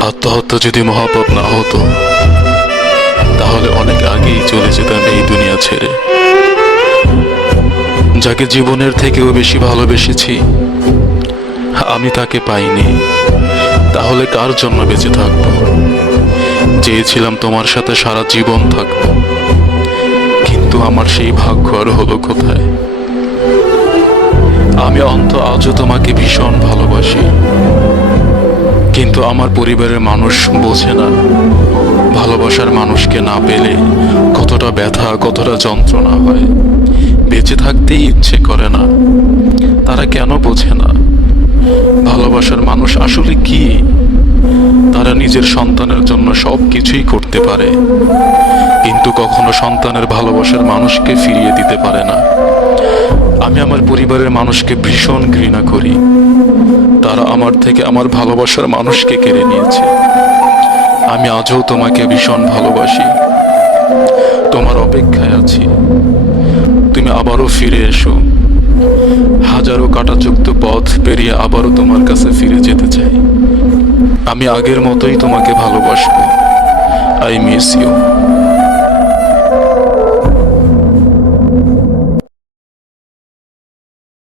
আত্মহত্যা যদি মহাপাপ না হতো, তাহলে অনেক আগেই চলে যেতাম এই দুনিয়া ছেড়ে। যাকে জীবনের থেকেও বেশি ভালোবেসেছি, আমি তাকে পাইনি। তাহলে কার জন্য বেঁচে থাকব? চেয়েছিলাম তোমার সাথে সারা জীবন থাকব, কিন্তু আমার সেই ভাগ্য আর হলো কোথায়? আমি অন্ত আজও তোমাকে ভীষণ ভালোবাসি। কিন্তু আমার পরিবারের মানুষ বোঝে না। ভালোবাসার মানুষকে না পেলে কতটা ব্যথা, কতটা যন্ত্রণা হয়। বেঁচে থাকতেই ইচ্ছে করে না। তারা কেন বোঝে না? ভালোবাসার মানুষ আসলে কি? তারা নিজের সন্তানের জন্য সব কিছুই করতে পারে। কিন্তু কখনো সন্তানের ভালোবাসার মানুষকে ফিরিয়ে দিতে পারে না। আমি আমার পরিবারের মানুষকে ভীষণ ঘৃণা করি। তারা আমার থেকে আমার ভালোবাসার মানুষকে কেড়ে নিয়েছে। আমি আজও তোমাকে ভীষণ ভালোবাসি। তোমার অপেক্ষায় আছি। তুমি আবারও ফিরে এসো। হাজারো কাটাযুক্ত পথ পেরিয়ে আবারও তোমার কাছে ফিরে যেতে চাই। আমি আগের মতোই তোমাকে ভালোবাসবো। I miss you